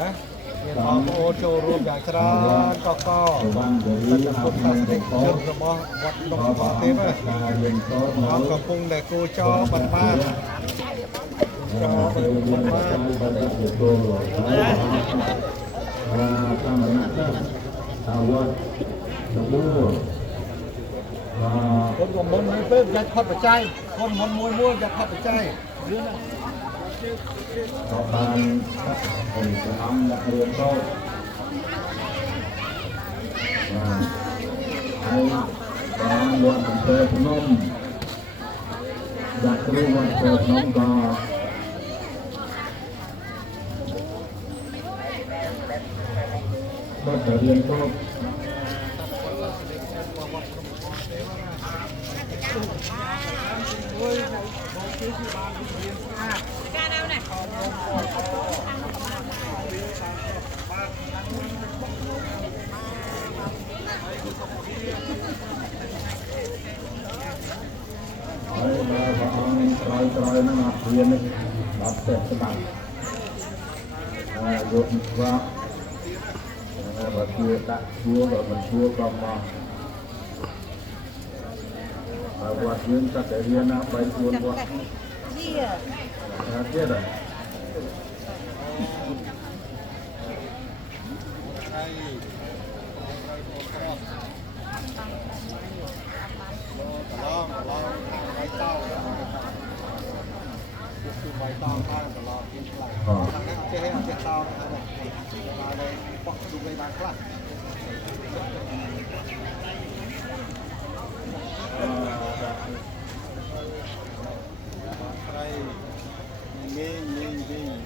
មានបងប្អូនចូលរួមយ៉ាងច្រើនកកតែគុណសាសនិកជនរបស់វត្តដុំរបស់ទេពអង្គកំពុងតែគូចោបានចោបានតាមរណៈទៅអាវត្តដំណួរគុណមុនមួយពេលយ៉ាត់ផុតបច្ច័យគុណមុនមួយយ៉ាត់ផុតបច្ច័យរឿងណាក៏បានអង្គអ្នករៀនចូលហើយបានវត្តអង្គភ្នំដាក់គ្រូវត្តភ្នំក៏បានរៀនចូលហើយដល់ព្រះអង្គក្រោយហ្នឹងអត់រៀននេះអត់ទេច្បាស់យកស្វាប់បើគួរដាក់ឈួរបើមិនឈួរក៏មកវត្តយើងតែរៀនណា3 4វត្តទៀតបៃតងបានតឡពីខ្លះខាងនេះអត់ចេះអត់ចេះតោហើយតែប៉ោះទូបីបានខ្លះត្រីងាយ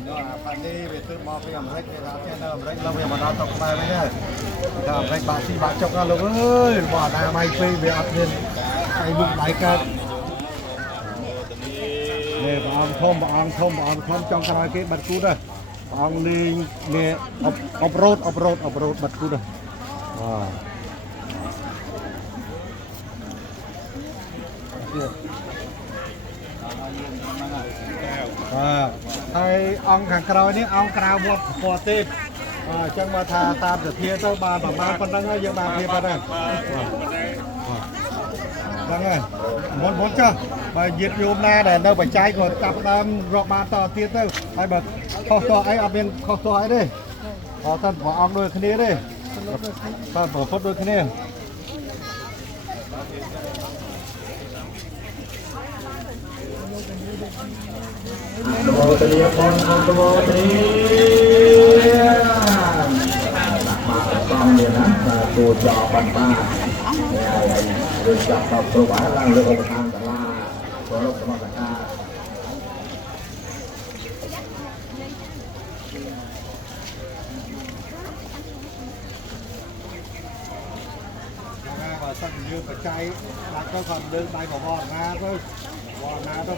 នោះអាប៉ានេះវាធ្វើមកពីអាមេរិកគេថាចេះនៅអាមេរិកឡើងវាមកដល់តុកខ្មែរវិញហើយថាអាមេរិកបាក់ស៊ីបាក់ចុកណាលោកអើយរបស់អាណាមៃពេកវាអត់មានដៃមុខដៃកើតនេះព្រះអង្គធំចង់ក្រោយគេបាត់គូដែរព្រះអង្គលេងនេះអបរោតបាត់គូដែរហើយអង្គខាងក្រោយនេះអង្គក្រៅវត្តពណ៌ទេពអញ្ចឹងមកថាតាមសធាទៅបានប្រមាណប៉ុណ្ណឹងហើយយើងបានភាពប៉ុណ្ណឹងហ្នឹងហើយមុនចុះបើយាទយមណាដែលនៅបច្ច័យក៏ចាប់ដើមរកបានតទៀតទៅហើយបើខុសតអីអត់មានខុសតអីទេអត់តែព្រះអង្គដូចគ្នាទេបាទប្រពុតដូចគ្នានមោទនីបងនមោទនីតាមនេះណាគូចោបានrồi chặt vào số quả là lượng một hàng cả là có lúc mà cả và sân như phải cháy đặt có phần đơn tay của bò na thôi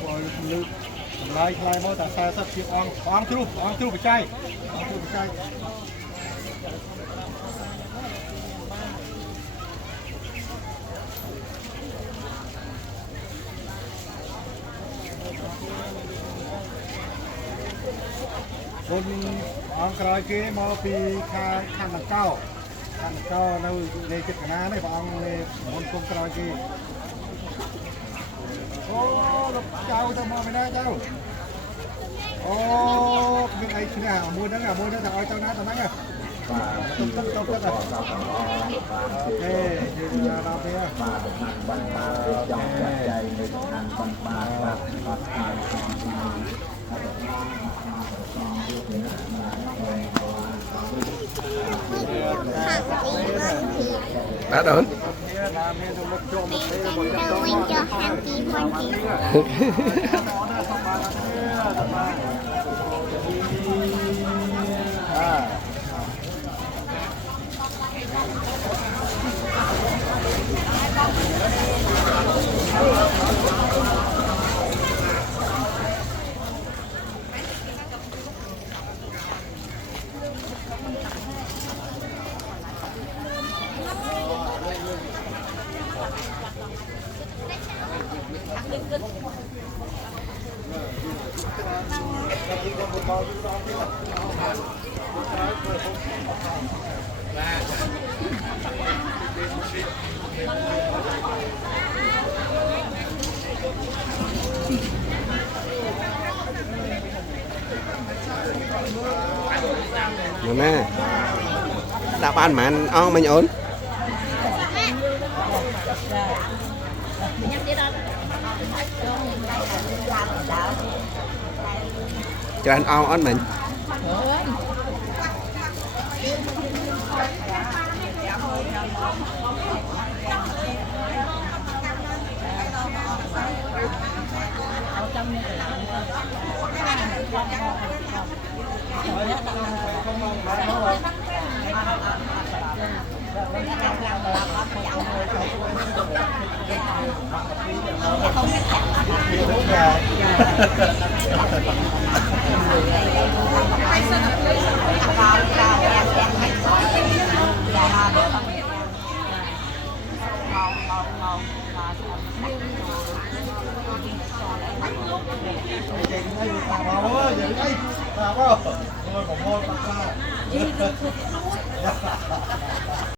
rồi lưu lấy mỗi ta xe sắp chịu on chú phải cháyคนអង្គក្រោយគេមកពីខាងខាងកៅនៅនៃចិត្តកណានេះព្រះអង្គនេះមុនគុំក្រោយគេអូលោកចៅទៅមកមិនដែរចៅអូមានអីឈ្នះមួយហ្នឹងទៅឲ្យចៅណាទៅហ្នឹងទៅអូខេយើងដល់ទៅបាទចង់ចាត់ចែងនៅឋានបានបាទអត់ខានđã đón Hãy subscribe cho kênh Ghiền Mì Gõ để không bỏ lỡ những video hấp dẫn nè đã bán mà ăn ong mình ổn cho anh ong ổn mình Hãy subscribe cho kênh Ghiền Mì Gõ để không bỏ lỡ những video hấp dẫn